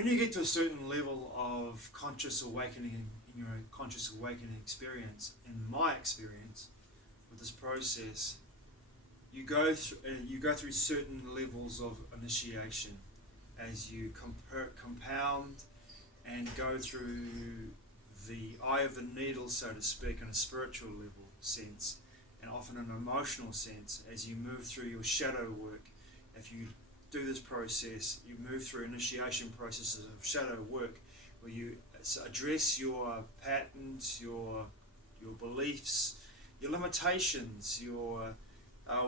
when you get to a certain level of conscious awakening in your conscious awakening experience, in my experience with this process, you go through certain levels of initiation as you compound and go through the eye of the needle, so to speak, in a spiritual level sense, and often an emotional sense, as you move through your shadow work. If you do this process, you move through initiation processes of shadow work, where you address your patterns, your beliefs, your limitations, your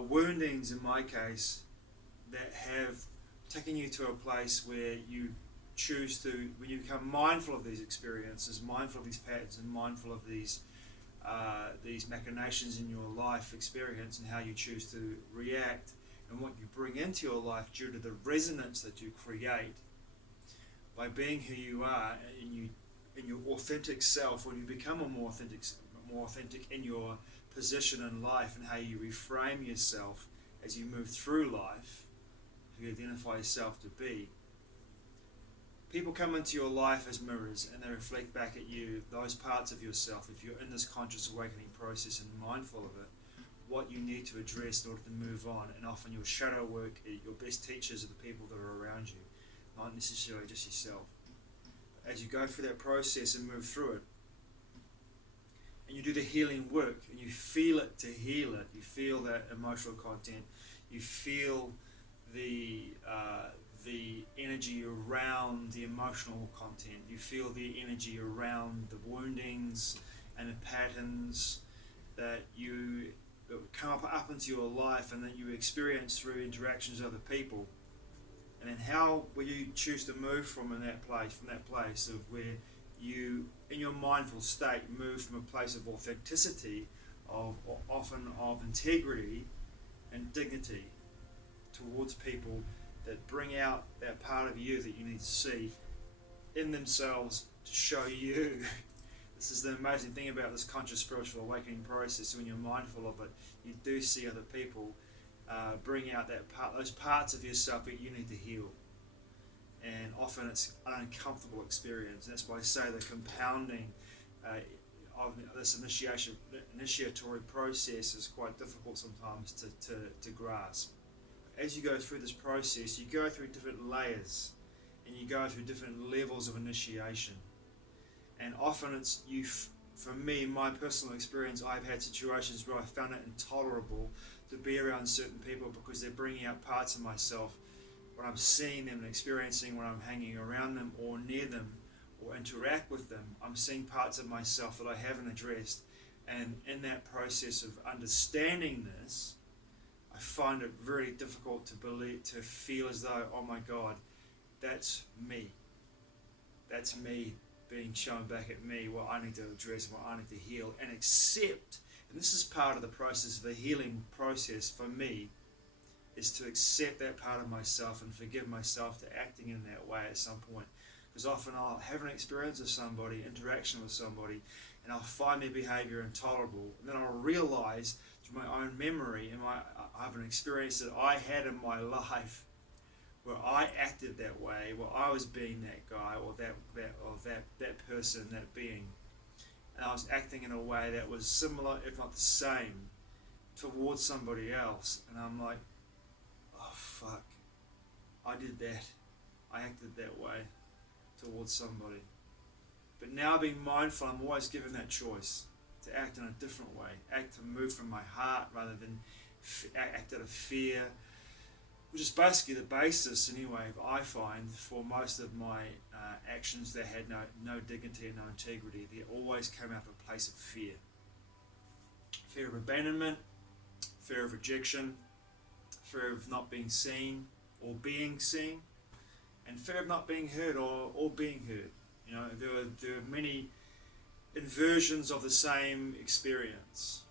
woundings, in my case, that have taken you to a place where you choose to, when you become mindful of these experiences, mindful of these patterns, and mindful of these machinations in your life experience, and how you choose to react, and what you bring into your life due to the resonance that you create by being who you are in your authentic self. When you become more authentic in your position in life, and how you reframe yourself as you move through life, who you identify yourself to be. People come into your life as mirrors, and they reflect back at you those parts of yourself, if you're in this conscious awakening process and mindful of it, what you need to address in order to move on. And often your shadow work, your best teachers are the people that are around you, not necessarily just yourself. But as you go through that process and move through it, and you do the healing work, and you feel it to heal it, you feel that emotional content, you feel the energy around the emotional content, you feel the energy around the woundings and the patterns that come up into your life, and that you experience through interactions with other people. And then how will you choose to move from that place of where you, in your mindful state, move from a place of authenticity, often of integrity and dignity, towards people that bring out that part of you that you need to see in themselves to show you. This is the amazing thing about this conscious spiritual awakening process. When you're mindful of it, you do see other people bring out those parts of yourself that you need to heal. And often it's an uncomfortable experience. That's why I say the compounding of this initiatory process is quite difficult sometimes to grasp. As you go through this process, you go through different layers, and you go through different levels of initiation. And often it's for me, my personal experience, I've had situations where I found it intolerable to be around certain people, because they're bringing out parts of myself when I'm seeing them and experiencing, when I'm hanging around them or near them or interact with them. I'm seeing parts of myself that I haven't addressed, and in that process of understanding this, I find it very difficult to feel as though, oh my God, that's me. That's me being shown back at me, what I need to address, what I need to heal and accept. And this is part of the process, the healing process for me, is to accept that part of myself and forgive myself for acting in that way at some point. Because often I'll have an experience with somebody, interaction with somebody, and I'll find their behavior intolerable. And then I'll realize through my own memory, and I have an experience that I had in my life where I acted that way, where I was being that guy or that person, that being. And I was acting in a way that was similar, if not the same, towards somebody else. And I'm like, oh fuck, I did that. I acted that way towards somebody. But now being mindful, I'm always given that choice to act in a different way, act to move from my heart rather than act out of fear, which is basically the basis, anyway, I find, for most of my actions that had no dignity and no integrity. They always came out of a place of fear. Fear of abandonment, fear of rejection, fear of not being seen or being seen, and fear of not being heard or being heard. You know, there are many inversions of the same experience.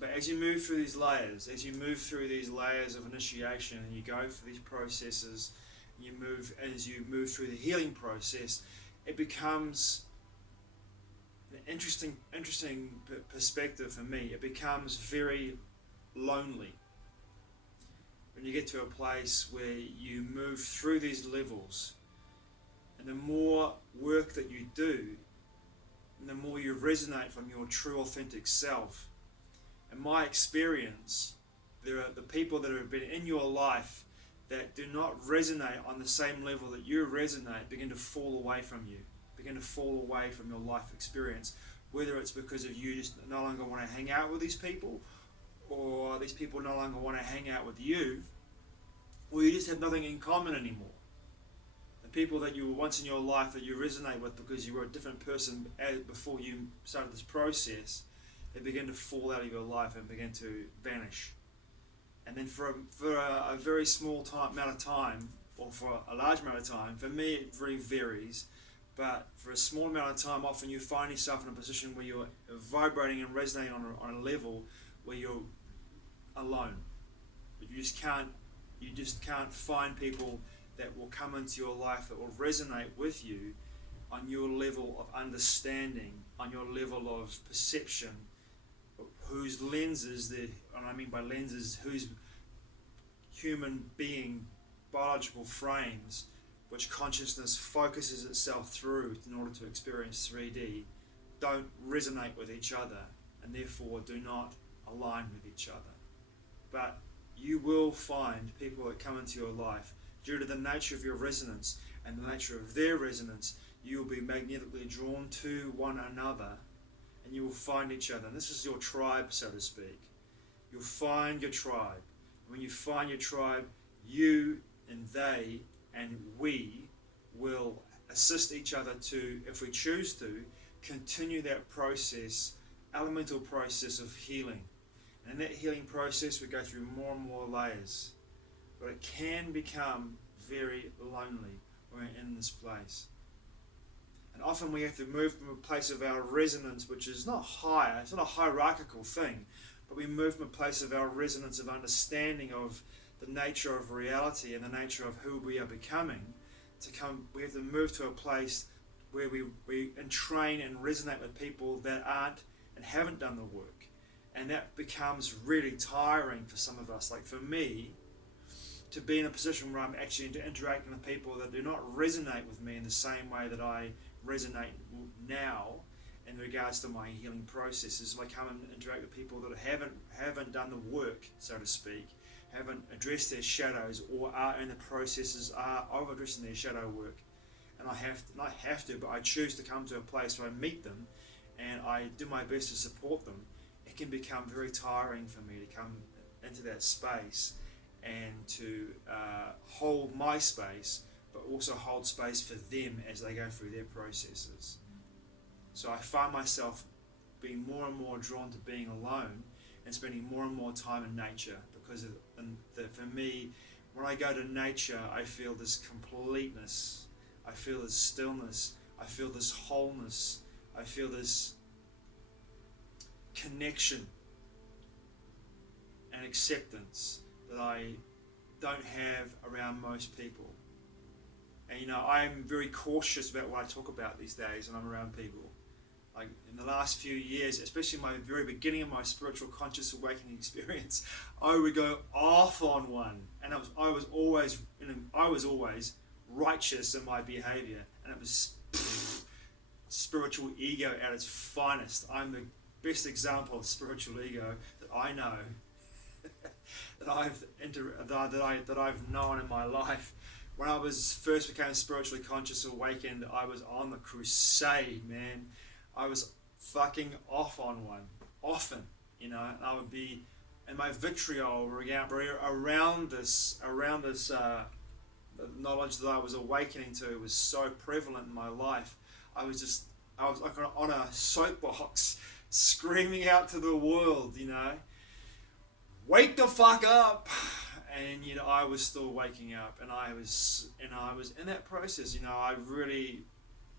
But as you move through these layers, of initiation, and you go through these processes, as you move through the healing process, it becomes an interesting perspective for me. It becomes very lonely when you get to a place where you move through these levels And the more work that you do, and the more you resonate from your true authentic self. In my experience, there are the people that have been in your life that do not resonate on the same level that you resonate begin to fall away from you, begin to fall away from your life experience, whether it's because of you just no longer want to hang out with these people, or these people no longer want to hang out with you, or you just have nothing in common anymore. The people that you were once in your life that you resonate with because you were a different person before you started this process, they begin to fall out of your life and begin to vanish. And then for a very small amount of time, or for a large amount of time, for me it really varies, but for a small amount of time, often you find yourself in a position where you're vibrating and resonating on a level where you're alone. But you just can't find people that will come into your life that will resonate with you on your level of understanding, on your level of perception, whose lenses, and I mean by lenses, whose human being biological frames which consciousness focuses itself through in order to experience 3D don't resonate with each other and therefore do not align with each other. But you will find people that come into your life due to the nature of your resonance and the nature of their resonance. You will be magnetically drawn to one another, and you will find each other. And this is your tribe, so to speak. You'll find your tribe. When you find your tribe, you and they and we will assist each other to, if we choose to, continue that process, elemental process of healing. And in that healing process, we go through more and more layers. But it can become very lonely when we're in this place. And often we have to move from a place of our resonance, which is not higher, it's not a hierarchical thing, but we move from a place of our resonance of understanding of the nature of reality and the nature of who we are becoming. We have to move to a place where we entrain and resonate with people that aren't and haven't done the work. And that becomes really tiring for some of us. Like for me, to be in a position where I'm actually interacting with people that do not resonate with me in the same way that I resonate now in regards to my healing processes. I come and interact with people that haven't done the work, so to speak, haven't addressed their shadows, or are in the processes of addressing their shadow work. And I choose to come to a place where I meet them and I do my best to support them. It can become very tiring for me to come into that space and to hold my space, but also hold space for them as they go through their processes. So I find myself being more and more drawn to being alone and spending more and more time in nature, because for me, when I go to nature, I feel this completeness, I feel this stillness, I feel this wholeness, I feel this connection and acceptance that I don't have around most people. And I'm very cautious about what I talk about these days when I'm around people. Like in the last few years, especially in my very beginning of my spiritual conscious awakening experience, I would go off on one, and I was always righteous in my behavior, and it was spiritual ego at its finest. I'm the best example of spiritual ego that I know, that I've known in my life. When I first became spiritually conscious, awakened, I was on the crusade, man. I was fucking off on one, often, and I would be, and my vitriol around this knowledge that I was awakening to was so prevalent in my life. I was like on a soapbox, screaming out to the world, wake the fuck up. And I was still waking up, and I was in that process. I really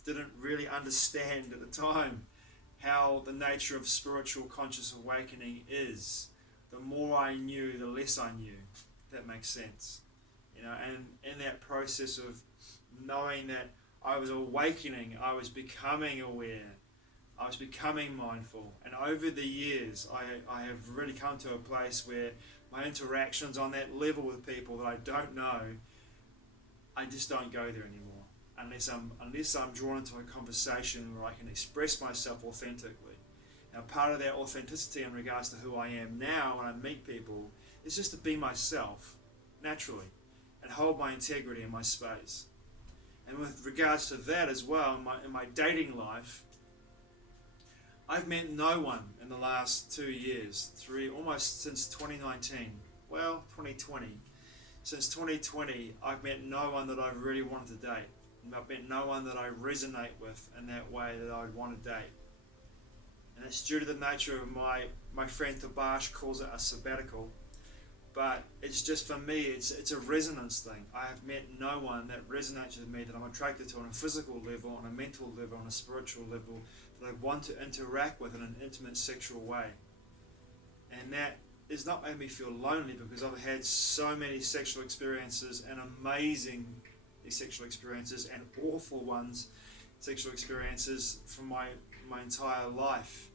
didn't really understand at the time how the nature of spiritual conscious awakening is. The more I knew, the less I knew. If that makes sense. And in that process of knowing that I was awakening, I was becoming aware, I was becoming mindful, and over the years I have really come to a place where my interactions on that level with people that I don't know, I just don't go there anymore. unless I'm drawn into a conversation where I can express myself authentically. Now, part of that authenticity in regards to who I am now when I meet people is just to be myself naturally and hold my integrity in my space. And with regards to that as well, in my dating life, I've met no one in the last 2 years, almost since 2019, well, 2020. Since 2020, I've met no one that I really wanted to date. I've met no one that I resonate with in that way that I'd want to date. And it's due to the nature of my friend Tabash calls it a sabbatical. But it's just, for me, it's a resonance thing. I have met no one that resonates with me, that I'm attracted to on a physical level, on a mental level, on a spiritual level, that I want to interact with in an intimate sexual way. And that has not made me feel lonely, because I've had so many sexual experiences, and amazing sexual experiences and awful ones, sexual experiences from my entire life.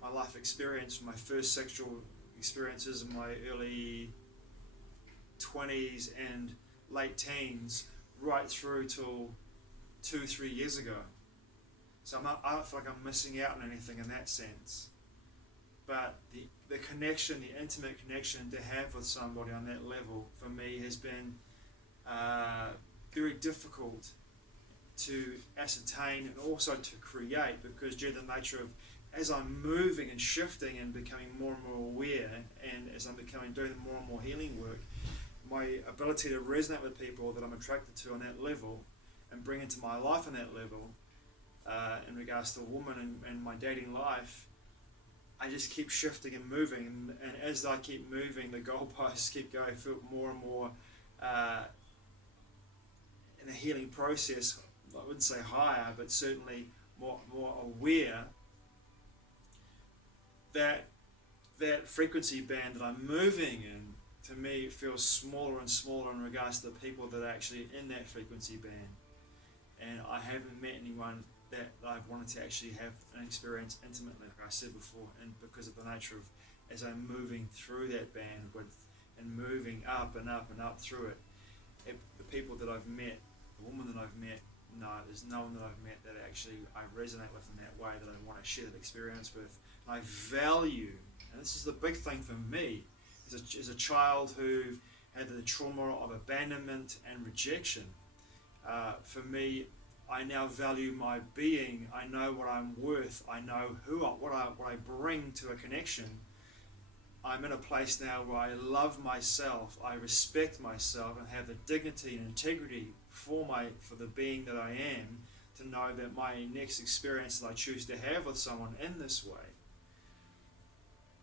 My life experience, from my first sexual experiences in my early 20s and late teens right through till 2-3 years ago. So I don't feel like I'm missing out on anything in that sense. But the connection, the intimate connection to have with somebody on that level, for me, has been very difficult to ascertain and also to create, because due to the nature of, as I'm moving and shifting and becoming more and more aware, and as I'm doing more and more healing work, my ability to resonate with people that I'm attracted to on that level and bring into my life on that level, in regards to a woman and my dating life, I just keep shifting and moving, and as I keep moving, the goalposts keep going more and more in a healing process. I wouldn't say higher, but certainly more aware that frequency band that I'm moving in, to me, feels smaller and smaller in regards to the people that are actually in that frequency band. And I haven't met anyone that I've wanted to actually have an experience intimately, like I said before, and because of the nature of, as I'm moving through that bandwidth and moving up and up and up through it, the people that I've met, the woman that I've met, no, there's no one that I've met that actually I resonate with in that way, that I want to share that experience with. I value, and this is the big thing for me, as a child who had the trauma of abandonment and rejection. For me, I now value my being. I know what I'm worth. I know what I bring to a connection. I'm in a place now where I love myself, I respect myself, and have the dignity and integrity for the being that I am, to know that my next experience that I choose to have with someone in this way,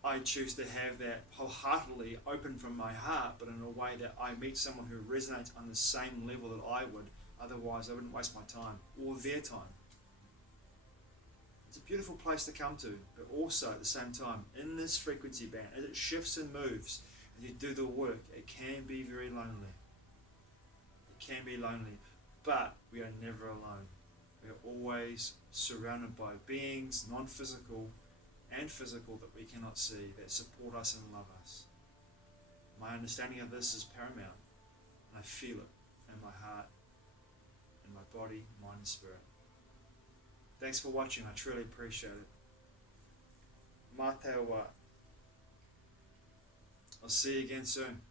I choose to have that wholeheartedly open from my heart, but in a way that I meet someone who resonates on the same level that I would. Otherwise, I wouldn't waste my time or their time. It's a beautiful place to come to, but also at the same time, in this frequency band, as it shifts and moves, as you do the work, it can be very lonely. It can be lonely, but we are never alone. We are always surrounded by beings, non-physical and physical, that we cannot see, that support us and love us. My understanding of this is paramount, and I feel it in my heart, in my body, mind and spirit. Thanks for watching, I truly appreciate it. Mā te wa. I'll see you again soon.